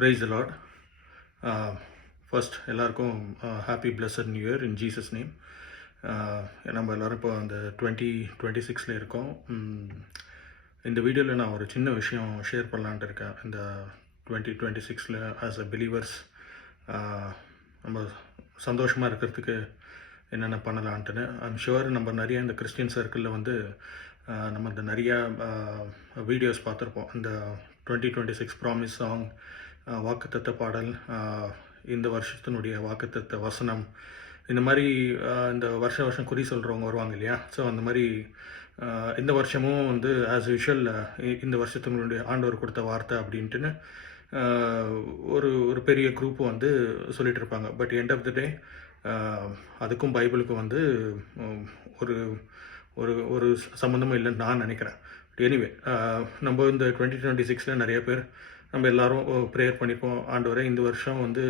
Praise the Lord. First எல்லாருக்கும் happy blessed new year in Jesus name. நம்ம எல்லோரும் இப்போ அந்த 2026 இருக்கோம். இந்த வீடியோவில் நான் ஒரு சின்ன விஷயம் ஷேர் பண்ணலான்ட்டு இருக்கேன். இந்த 2026 ஆஸ் அ பிலீவர்ஸ் நம்ம சந்தோஷமாக இருக்கிறதுக்கு என்னென்ன பண்ணலான்ட்டுன்னு. ஐம் ஷுவர் நம்ம நிறைய இந்த கிறிஸ்டியன் சர்க்கிளில் வந்து நம்ம இந்த நிறையா வீடியோஸ் பார்த்துருப்போம். இந்த 2026 ப்ராமிஸ் சாங், வாக்குத்தத்த பாடல், இந்த வருஷத்தினுடைய வாக்குத்தத்த வசனம், இந்த மாதிரி இந்த வருஷம் குறி சொல்கிறவங்க வருவாங்க இல்லையா. ஸோ அந்த மாதிரி இந்த வருஷமும் வந்து ஆஸ் யூஷுவல் இந்த வருஷத்தினுடைய ஆண்டவர் கொடுத்த வார்த்தை அப்படின்ட்டுன்னு ஒரு பெரிய குரூப் வந்து சொல்லிட்டு இருப்பாங்க. பட் எண்ட் ஆஃப் த டே அதுக்கும் பைபிளுக்கும் வந்து ஒரு ஒரு ஒரு சம்மந்தமும் இல்லைன்னு நான் நினைக்கிறேன். எனிவே, நம்ம இந்த 2026 நிறைய பேர் நம்ம எல்லோரும் ப்ரேயர் பண்ணிப்போம். ஆண்டவரே, இந்த வருஷம் வந்து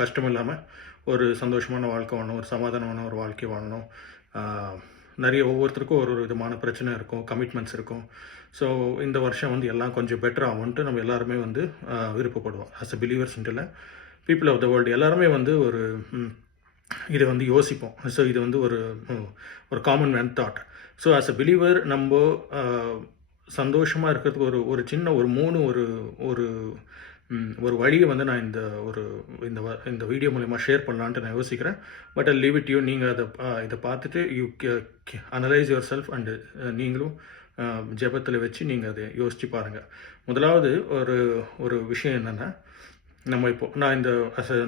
கஷ்டம் இல்லாமல் ஒரு சந்தோஷமான வாழ்க்கை வாழணும், ஒரு சமாதானமான ஒரு வாழ்க்கை வாழணும். நிறைய ஒவ்வொருத்தருக்கும் ஒரு விதமான பிரச்சனை இருக்கும், கமிட்மெண்ட்ஸ் இருக்கும். ஸோ இந்த வருஷம் வந்து எல்லாம் கொஞ்சம் பெட்டர் ஆகும்ன்ட்டு நம்ம எல்லாருமே வந்து விருப்பப்படுவோம். ஆஸ் அ பிலீவர்ஸ்ன்ட்டு இல்லை, பீப்புள் ஆஃப் த வேர்ல்டு எல்லாருமே வந்து இதை வந்து யோசிப்போம். ஸோ இது வந்து ஒரு common man thought. So as a believer நம்ம சந்தோஷமாக இருக்கிறதுக்கு ஒரு சின்ன ஒரு வழியை வந்து நான் இந்த வீடியோ மூலமா ஷேர் பண்ணலான்ட்டு நான் யோசிக்கிறேன். But I leave it you. நீங்கள் இதை பார்த்துட்டு you analyse your self and நீங்களும் ஜெபத்தில் வச்சு நீங்கள் அதை யோசித்து பாருங்கள். முதலாவது ஒரு விஷயம் என்னென்னா, நம்ம நான்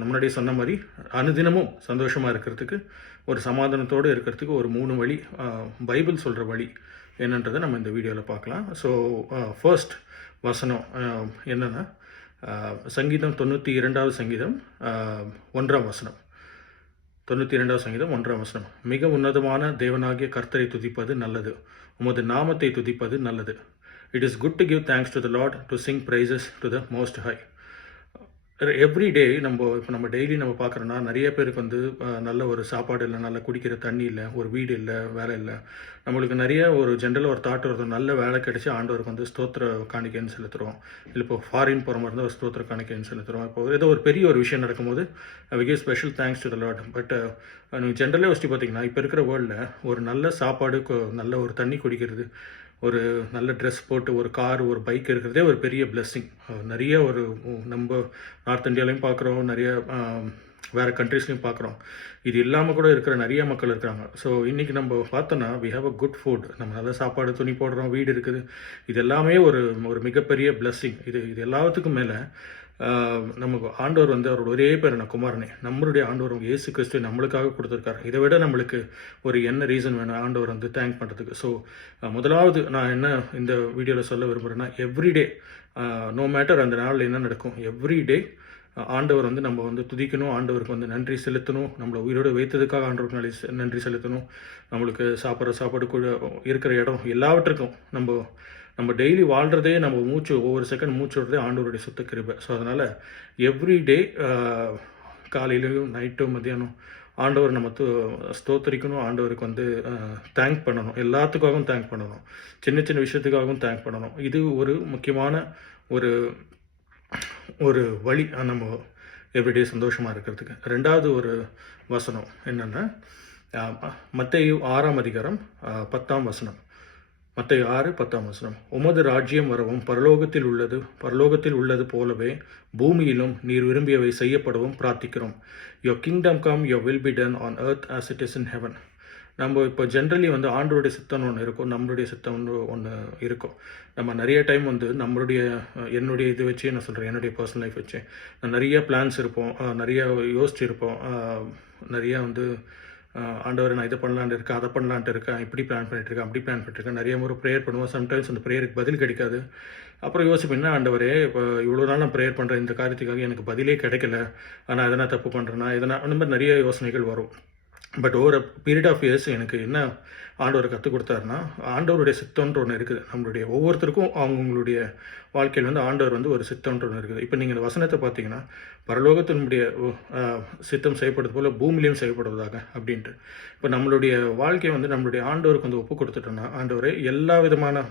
முன்னாடியே சொன்ன மாதிரி அனுதினமும் சந்தோஷமாக இருக்கிறதுக்கு, ஒரு சமாதானத்தோடு இருக்கிறதுக்கு ஒரு 3 வழி, பைபிள் சொல்கிற வழி என்னன்றதை நம்ம இந்த வீடியோவில் பார்க்கலாம். ஸோ ஃபர்ஸ்ட் வசனம் என்னென்னா, சங்கீதம் 92 சங்கீதம் 1 வசனம். 92 சங்கீதம் 1 வசனம். மிக உன்னதமான தேவனாகிய கர்த்தரை துதிப்பது நல்லது, உமது நாமத்தை துதிப்பது நல்லது. It is good to give thanks to the Lord, to sing praises to the most high. Every day நம்ம டெய்லி நம்ம பார்க்குறோன்னா, நிறைய பேருக்கு வந்து நல்ல ஒரு சாப்பாடு இல்லை, நல்ல குடிக்கிற தண்ணி இல்லை, ஒரு வீடு இல்லை, வேலை இல்லை. நம்மளுக்கு நிறைய ஒரு ஜென்ரலாக ஒரு தாட் வருது, நல்ல வேலை கிடைச்சி ஆண்டவருக்கு வந்து ஸ்தோத்திர காணிக்கைன்னு செலுத்துகிறோம். இல்லை இப்போ ஃபாரின் போகிற மாதிரி இருந்தால் ஒரு ஸ்தோத்திர காணிக்கைன்னு செலுத்துகிறோம். இப்போ ஏதோ ஒரு பெரிய ஒரு விஷயம் நடக்கும்போது we give special thanks to the Lord. But நீங்கள் ஜென்ரலாக யோசிச்சு பார்த்தீங்கன்னா, இப்போ இருக்கிற வேர்ல்டில் ஒரு நல்ல சாப்பாடு, நல்ல ஒரு தண்ணி குடிக்கிறது, ஒரு நல்ல ட்ரெஸ் போட்டு ஒரு கார், ஒரு பைக் இருக்கிறதே ஒரு பெரிய பிளெஸ்ஸிங். நிறைய நம்ம நார்த் இந்தியாலையும் பார்க்குறோம், நிறைய வேறு கண்ட்ரீஸ்லையும் பார்க்குறோம். இது இல்லாமல் கூட இருக்கிற நிறைய மக்கள் இருக்கிறாங்க. ஸோ இன்றைக்கி நம்ம பார்த்தோன்னா, we have a good food, நம்ம நல்ல சாப்பாடு, துணி போடுறோம், வீடு இருக்குது. இது எல்லாமே ஒரு மிகப்பெரிய பிளெஸ்ஸிங். இது எல்லாத்துக்கும் மேலே நமக்கு ஆண்டவர் வந்து அவரோட ஒரே பேர் குமாரனே, நம்மளுடைய ஆண்டவர் இயேசு கிறிஸ்து நம்மளுக்காக கொடுத்துருக்காரு. இதை விட நம்மளுக்கு என்ன ரீசன் வேணும் ஆண்டவர் வந்து தேங்க் பண்ணுறதுக்கு? ஸோ முதலாவது நான் என்ன இந்த வீடியோவில் சொல்ல விரும்புகிறேன்னா, எவ்ரிடே, நோ மேட்டர் அந்த நாளில் என்ன நடக்கும், எவ்ரிடே ஆண்டவர் வந்து நம்ம வந்து துதிக்கணும், ஆண்டவருக்கு வந்து நன்றி செலுத்தணும். நம்மளை உயிரோடு வைத்ததுக்காக ஆண்டவருக்கு நன்றி செலுத்தணும். நம்மளுக்கு சாப்பிட்ற சாப்பாடு கூட இருக்கிற இடம் எல்லாவற்றுக்கும் நம்ம டெய்லி வாழ்கிறதே, நம்ம ஒவ்வொரு செகண்ட் மூச்சு விடுறதே ஆண்டவருடைய சுத்த கிருபை. ஸோ அதனால் எவ்ரிடே காலையிலையும் நைட்டும் மத்தியானம் ஆண்டவர் நம்ம ஸ்தோத்தரிக்கணும், ஆண்டவருக்கு வந்து தேங்க் பண்ணணும், எல்லாத்துக்காகவும் தேங்க் பண்ணணும், சின்ன சின்ன விஷயத்துக்காகவும் தேங்க் பண்ணணும். இது ஒரு முக்கியமான ஒரு வழி நம்ம எவ்ரிடே சந்தோஷமாக இருக்கிறதுக்கு. ரெண்டாவது ஒரு வசனம் என்னென்னா, மத்தேயு 6 அதிகாரம் 10 வசனம். மத்தேயு 6, 10 வசனம். உமது ராஜ்யம் வரவும், பரலோகத்தில் உள்ளது போலவே பூமியிலும் நீர் விரும்பியவை செய்யப்படவும் பிரார்த்திக்கிறோம். Your kingdom come, your will be done on earth as it is in heaven. நம்ம இப்போ ஜென்ரலி வந்து ஆண்டவருடைய சித்தம்னு ஒன்று இருக்கும், நம்மளுடைய சித்தம்னு ஒன்று இருக்கும். நம்ம நிறைய டைம் வந்து என்னுடைய இது வச்சு நான் சொல்கிறேன், என்னுடைய பர்சனல் லைஃப் வச்சு நான் நிறைய பிளான்ஸ் இருப்போம், நிறைய யோசிச்சிருப்போம், நிறையா வந்து ஆண்டவரை நான் இதை பண்ணலான்ட்டு இருக்கேன், அதை பண்ணலான்ட்டு இருக்கேன், இப்படி பிளான் பண்ணிட்டுருக்கேன், அப்படி பிளான் பண்ணிட்டுருக்கேன். நிறைய முறை ப்ரேயர் பண்ணுவோம். சம்டைம்ஸ் அந்த ப்ரேயருக்கு பதில் கிடைக்காது. அப்புறம் யோசிப்பேன், என்ன ஆண்டவரே, இப்போ இவ்வளோ நாள் நான் ப்ரேயர் பண்ணுறேன், இந்த காரியத்துக்காக எனக்கு பதிலே கிடைக்கல, ஆனால் எதனா தப்பு பண்ணுறேன்னா, அந்த மாதிரி நிறைய யோசனைகள் வரும். But over period of years எனக்கு என்ன ஆண்டவர் கற்றுக் கொடுத்தாருன்னா, ஆண்டவருடைய சித்தம்ன்ற ஒன்று இருக்குது. நம்மளுடைய ஒவ்வொருத்தருக்கும் அவங்களுடைய வாழ்க்கையில் வந்து ஆண்டவர் வந்து ஒரு சித்தம்ன்ற ஒன்று இருக்குது. இப்போ நீங்கள் இந்த வசனத்தை பார்த்தீங்கன்னா, பரலோகத்தினுடைய சித்தம் செய்யப்படுறது போல் பூமியிலையும் செய்யப்படுவதாக அப்படின்ட்டு. இப்போ நம்மளுடைய வாழ்க்கையை வந்து நம்மளுடைய ஆண்டவருக்கு வந்து ஒப்பு கொடுத்துட்டோம்னா, ஆண்டவரை எல்லா விதமான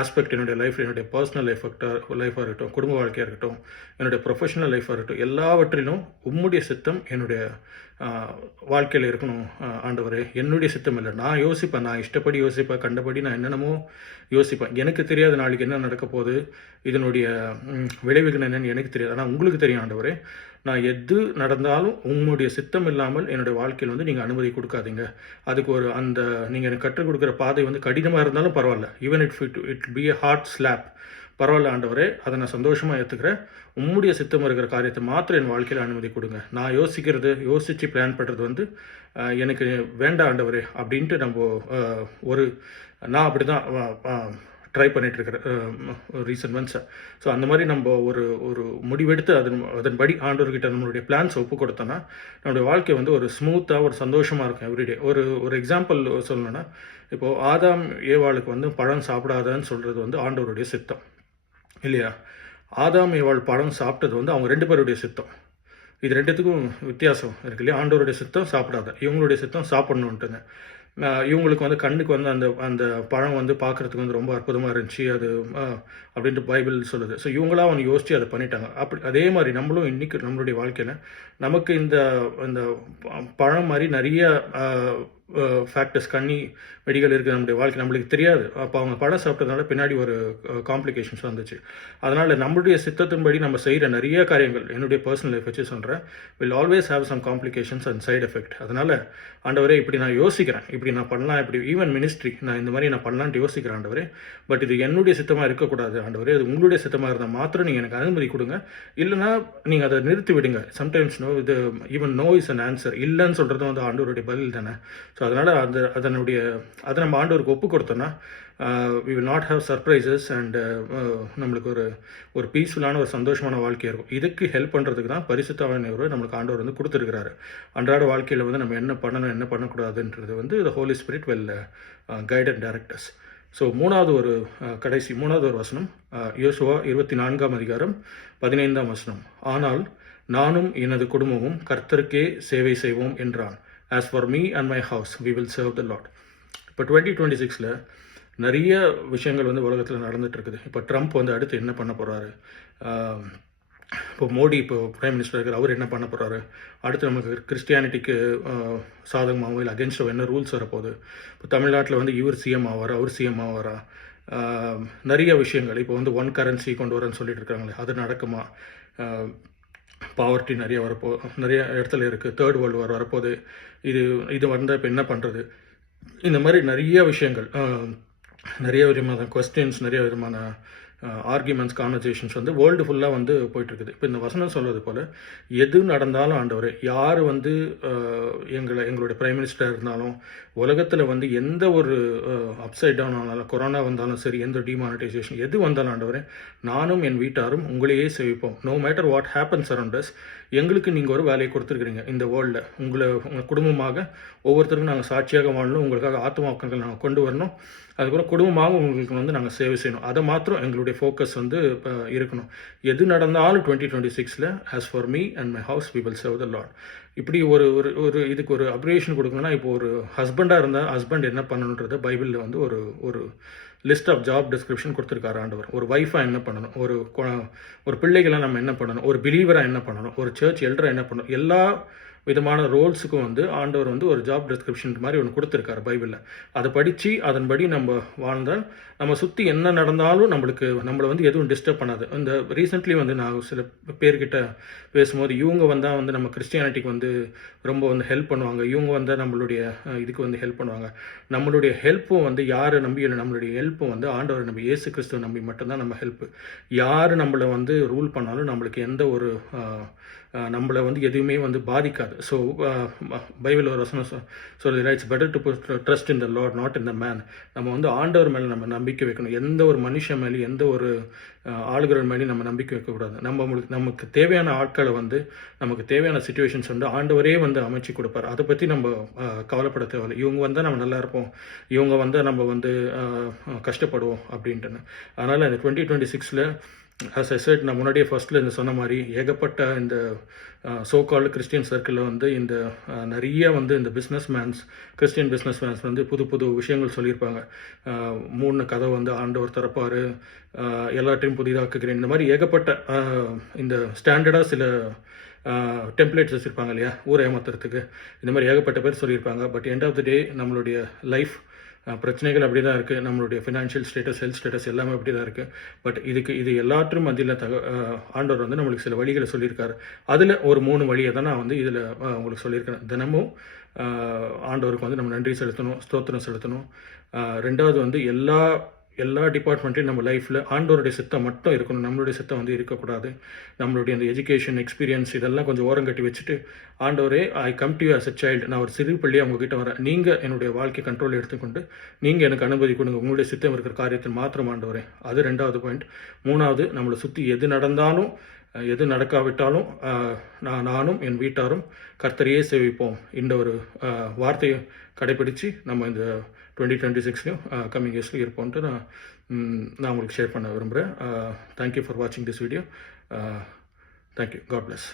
ஆஸ்பெக்ட் என்னுடைய லைஃப்பில், என்னுடைய பர்சனல் லைஃபாக இருக்கட்டும், குடும்ப வாழ்க்கையாக இருக்கட்டும், என்னுடைய ப்ரொஃபஷனல் லைஃபாக இருக்கட்டும், எல்லாவற்றிலும் உம்முடைய சித்தம் என்னுடைய வாழ்க்கையில் இருக்கணும் ஆண்டவரே. என்னுடைய சித்தம் இல்லை. நான் யோசிப்பேன், நான் இஷ்டப்படி யோசிப்பேன், கண்டபடி நான் என்னென்னமோ யோசிப்பேன். எனக்கு தெரியாது நாளைக்கு என்ன நடக்க போகுது, இதனுடைய விளைவுகள் என்னன்னு எனக்கு தெரியாது. ஆனால் உங்களுக்கு தெரியும் ஆண்டவரே. நான் எது நடந்தாலும் உங்களுடைய சித்தம் இல்லாமல் என்னுடைய வாழ்க்கையில் வந்து நீங்கள் அனுமதி கொடுக்காதீங்க. அதுக்கு ஒரு அந்த நீங்கள் எனக்கு கற்றுக் கொடுக்குற பாதை வந்து கடினமாக இருந்தாலும் பரவாயில்ல. Even it be a hard slap, பரவாயில்ல ஆண்டவரே, அதை நான் சந்தோஷமாக ஏற்றுக்கிறேன். உம்முடைய சித்தம் இருக்கிற காரியத்தை மாத்திரம் என் வாழ்க்கையில் அனுமதி கொடுங்க. நான் யோசித்து பிளான் பண்ணுறது வந்து எனக்கு வேண்டாம் ஆண்டவரே அப்படின்ட்டு நம்ம நான் அப்படி தான் ட்ரை பண்ணிகிட்ருக்கிறேன் ரீசன்ட் மந்த்ஸை. ஸோ அந்த மாதிரி நம்ம ஒரு முடிவெடுத்து அதன்படி ஆண்டவர்கிட்ட நம்மளுடைய பிளான்ஸ் ஒப்பு கொடுத்தோன்னா நம்மளுடைய வாழ்க்கை வந்து ஒரு ஸ்மூத்தாக ஒரு சந்தோஷமாக இருக்கும் எவ்ரிடே. ஒரு எக்ஸாம்பிள் சொல்லணுன்னா, இப்போது ஆதாம் ஏவாளுக்கு வந்து பழம் சாப்பிடாதன்னு சொல்கிறது வந்து ஆண்டவருடைய சித்தம் இல்லையா? ஆதாம் ஏவாள் பழம் சாப்பிட்டது வந்து அவங்க 2 பேருடைய சித்தம். இது 2த்துக்கும் வித்தியாசம் இருக்கு இல்லையா? ஆண்டவருடைய சித்தம் சாப்பிடாத, இவங்களுடைய சித்தம் சாப்பிடணுன்ட்டுங்க. இவங்களுக்கு வந்து கண்ணுக்கு வந்து அந்த பழம் வந்து பார்க்குறதுக்கு வந்து ரொம்ப அற்புதமாக இருந்துச்சு அது அப்படின்ட்டு பைபிள் சொல்லுது. ஸோ இவங்களாம் அவங்க யோசித்து அதை பண்ணிட்டாங்க. அதே மாதிரி நம்மளும் இன்றைக்கி நம்மளுடைய வாழ்க்கையில் நமக்கு இந்த பழம் மாதிரி நிறைய ஃபேக்டர்ஸ், கண்ணி வெடிகள் இருக்குது நம்மளுடைய வாழ்க்கை, நம்மளுக்கு தெரியாது. அப்போ அவங்க பழம் சாப்பிட்டதுனால பின்னாடி ஒரு காம்ப்ளிகேஷன்ஸ் வந்துச்சு. அதனால் நம்மளுடைய சித்தத்தின்படி நம்ம செய்கிற நிறைய காரியங்கள், என்னுடைய பர்சனல் லைஃப் வச்சு சொல்கிறேன், will always have some complications and side effect. அதனால் ஆண்டவரே இப்படி நான் யோசிக்கிறேன், இப்படி நான் பண்ணலாம், இப்படி ஈவன் மினிஸ்ட்ரி நான் இந்த மாதிரி நான் பண்ணலான்ட்டு யோசிக்கிறேன் ஆண்டவரே. பட் இது என்னுடைய சித்தமாக இருக்கக்கூடாது ஆண்டவரே, அது உங்களுடைய சித்தமாக இருந்தால் மாத்திரம் நீங்கள் எனக்கு அனுமதி கொடுங்க. இல்லைனா நீங்கள் அதை நிறுத்தி விடுங்க. சம்டைம்ஸ் இது even no is an answer. இல்லைன்னு சொல்கிறது வந்து ஆண்டவருடைய பதில் தானே. ஸோ அதனால் அதை நம்ம ஆண்டவருக்கு ஒப்பு கொடுத்தோன்னா we will not have surprises and நம்மளுக்கு ஒரு பீஸ்ஃபுல்லான ஒரு சந்தோஷமான வாழ்க்கையாக இருக்கும். இதுக்கு ஹெல்ப் பண்ணுறதுக்கு தான் பரிசுத்த ஆவியானவரை நம்மளுக்கு ஆண்டவர் வந்து கொடுத்துருக்கிறாரு. அன்றாட வாழ்க்கையில் வந்து நம்ம என்ன பண்ணணும் என்ன பண்ணக்கூடாதுன்றது வந்து the Holy Spirit will guide and direct us. So மூணாவது ஒரு வசனம், யோசுவா 24ஆம் அதிகாரம் 15ஆம் வசனம். ஆனால் நானும் எனது குடும்பமும் கர்த்தருக்கே சேவை செய்வோம் என்றான். As for me and my house, we will serve the Lord. இப்போ 2026ல் நிறைய விஷயங்கள் வந்து உலகத்தில் நடந்துட்டு இருக்குது. இப்போ ட்ரம்ப் வந்து அடுத்து என்ன பண்ண போகிறாரு, இப்போ மோடி இப்போ பிரைம் மினிஸ்டர் இருக்கிற அவர் என்ன பண்ண போகிறாரு, அடுத்து நமக்கு கிறிஸ்டியானிட்டிக்கு சாதகமாகவும் இல்லை அகென்ஸ்டாக என்ன ரூல்ஸ் வரப்போகுது, இப்போ தமிழ்நாட்டில் வந்து இவர் சிஎம் ஆவாரா அவர் சிஎம் ஆவாரா, நிறைய விஷயங்கள். இப்போ வந்து ஒன் கரன்சி கொண்டு வரேன்னு சொல்லிட்டு இருக்காங்களே, அது நடக்குமா, பாவர்ட்டி நிறைய இடத்துல இருக்குது, தேர்ட் வேர்ல்டு வார் வரப்போகுது, இது வந்தால் இப்போ என்ன பண்ணுறது, இந்த மாதிரி நிறைய விஷயங்கள், நிறைய விதமான கொஸ்டின்ஸ், நிறைய விதமான ஆர்கியூமெண்ட்ஸ், கான்வர்சேஷன்ஸ் வந்து வேர்ல்டு ஃபுல்லாக வந்து போயிட்டுருக்குது. இப்போ இந்த வசனம் சொல்வது போல் எது நடந்தாலும் ஆண்டவர், யார் வந்து எங்களுடைய பிரைம் மினிஸ்டர் இருந்தாலும், உலகத்தில் வந்து எந்த ஒரு அப்சைட் டவுன் ஆனாலும், கொரோனா வந்தாலும் சரி, எந்த டிமானிட்டைசேஷன் எது வந்தாலும் ஆண்டவர், நானும் என் வீட்டாரும் உங்களையே சேவிப்போம். No matter what happens around us. எங்களுக்கு நீங்கள் ஒரு வேலையை கொடுத்துருக்குறீங்க இந்த வேர்ல்டில். உங்கள் குடும்பமாக ஒவ்வொருத்தருக்கும் நாங்கள் சாட்சியாக வாழணும், உங்களுக்காக ஆத்மாக்கள் நாங்கள் கொண்டு வரணும், அதுக்கப்புறம் குடும்பமாக உங்களுக்கு வந்து நாங்கள் சேவை செய்யணும். அதை மாத்திரம் எங்களுடைய ஃபோக்கஸ் வந்து இருக்கணும். எது நடந்தாலும் 2026ல் as for me and my house we will serve the Lord. இப்படி ஒரு இதுக்கு ஒரு அப்ரிவேஷன் கொடுக்கணும்னா, இப்போ ஒரு ஹஸ்பண்டாக இருந்தால் ஹஸ்பண்ட் என்ன பண்ணணுன்றதை பைபிளில் வந்து ஒரு லிஸ்ட் ஆஃப் ஜாப் டிஸ்கிரிப்ஷன் கொடுத்துருக்காரு ஆண்டவர். ஒரு ஒய்ஃபாக என்ன பண்ணணும், ஒரு பிள்ளைகளாக நம்ம என்ன பண்ணணும், ஒரு பிலீவராக என்ன பண்ணணும், ஒரு சர்ச் எல்டராக என்ன பண்ணணும், எல்லா விதமான ரோல்ஸுக்கும் வந்து ஆண்டவர் வந்து ஒரு ஜாப் டிஸ்கிரிப்ஷன் மாதிரி ஒன்று கொடுத்துருக்காரு பைபிளில். அதை படித்து அதன்படி நம்ம வாழ்ந்தால் நம்ம சுற்றி என்ன நடந்தாலும் நம்மளை வந்து எதுவும் டிஸ்டர்ப் பண்ணாது. இந்த ரீசெண்ட்லி வந்து நான் சில பேர்கிட்ட பேசும்போது, இவங்க வந்தால் வந்து நம்ம கிறிஸ்டியானிட்டிக்கு வந்து ரொம்ப வந்து ஹெல்ப் பண்ணுவாங்க, இவங்க வந்தால் நம்மளுடைய இதுக்கு வந்து ஹெல்ப் பண்ணுவாங்க. நம்மளுடைய ஹெல்ப்பும் வந்து யாரை நம்பி இல்லை, நம்மளுடைய ஹெல்ப்பும் வந்து ஆண்டவர் நம்பி இயேசு கிறிஸ்துவ நம்பி மட்டும்தான் நம்ம ஹெல்ப்பு. யார் நம்மளை வந்து ரூல் பண்ணாலும் நம்மளுக்கு எந்த ஒரு நம்மளை வந்து எதுவுமே வந்து பாதிக்காது. ஸோ பைபிள் ஒரு வசனம் சொல்லுது, it's better to put trust in the lord not in the man. நம்ம வந்து ஆண்டவர் மேலே நம்ம நம்பிக்கை வைக்கணும். எந்த ஒரு மனுஷன் மேலேயும் எந்த ஒரு ஆளுகிற மேலேயும் நம்ம நம்பிக்கை வைக்கக்கூடாது. நமக்கு தேவையான ஆட்களை வந்து நமக்கு தேவையான சுச்சுவேஷன்ஸ் வந்து ஆண்டவரே வந்து அமைச்சு கொடுப்பார். அதை பற்றி நம்ம கவலைப்பட தேவையில்லை. இவங்க வந்தால் நம்ம நல்லா இருப்போம், இவங்க வந்தால் நம்ம வந்து கஷ்டப்படுவோம் அப்படின்ட்டுன்னு. அதனால் இந்த 2026ல் ஆஸ் ஐ செட் நான் முன்னாடியே ஃபர்ஸ்ட்டில் இந்த சொன்ன மாதிரி ஏகப்பட்ட இந்த சோ கால்டு கிறிஸ்டியன் சர்க்கிளில் வந்து இந்த நிறைய வந்து இந்த கிறிஸ்டியன் பிஸ்னஸ் மேன்ஸ் வந்து புது புது விஷயங்கள் சொல்லியிருப்பாங்க. மூணு கதை வந்து ஆண்டவர் திறப்பார், எல்லாத்தையும் புதிதாக்குகிறேன், இந்த மாதிரி ஏகப்பட்ட இந்த ஸ்டாண்டர்டாக சில டெம்ப்ளேட்ஸ் வச்சுருப்பாங்க இல்லையா ஊரை ஏமாத்துறதுக்கு. இந்த மாதிரி ஏகப்பட்ட பேர் சொல்லியிருப்பாங்க. பட் எண்ட் ஆஃப் த டே நம்மளுடைய லைஃப் பிரச்சனைகள் அப்படி தான் இருக்குது. நம்மளுடைய ஃபினான்ஷியல் ஸ்டேட்டஸ், ஹெல்த் ஸ்டேட்டஸ் எல்லாமே அப்படி தான் இருக்குது. பட் இது எல்லாற்றும் மத்தியில் ஆண்டவர் வந்து நம்மளுக்கு சில வழிகளை சொல்லியிருக்காரு. அதில் ஒரு 3 வழியை தான் நான் வந்து இதில் உங்களுக்கு சொல்லியிருக்கேன். தினமும் ஆண்டவருக்கு வந்து நம்ம நன்றி செலுத்தணும், ஸ்தோத்திரம் செலுத்தணும். ரெண்டாவது வந்து எல்லா டிபார்ட்மெண்ட்லையும் நம்ம லைஃப்பில் ஆண்டவருடைய சித்தம் மட்டும் இருக்கணும், நம்மளுடைய சித்தம் வந்து இருக்கக்கூடாது. நம்மளுடைய அந்த எஜுகேஷன் எக்ஸ்பீரியன்ஸ் இதெல்லாம் கொஞ்சம் ஓரங்கட்டி வச்சுட்டு, ஆண்டவரே I come to you as a child, நான் ஒரு சிறு பள்ளியாக உங்ககிட்ட வரேன், நீங்கள் என்னுடைய வாழ்க்கை கண்ட்ரோல் எடுத்துக்கொண்டு நீங்கள் எனக்கு அனுமதி கொடுங்க, உங்களுடைய சித்தம் இருக்கிற காரியத்தில் மாத்திரம் ஆண்டவரே. அது 2வது பாயிண்ட். 3வது, நம்மளை சுற்றி எது நடந்தாலும் எது நடக்காவிட்டாலும் நானும் என் வீட்டாரும் கர்த்தரையே சேவிப்போம். இந்த ஒரு வார்த்தையை கடைப்பிடித்து நம்ம இந்த 2026லையும் கம்மிங் இயர்ஸ்லையும் இருப்போன்ட்டு நான் உங்களுக்கு ஷேர் பண்ண விரும்புகிறேன். தேங்க்யூ ஃபார் வாட்சிங் this video. Thank you. God plus.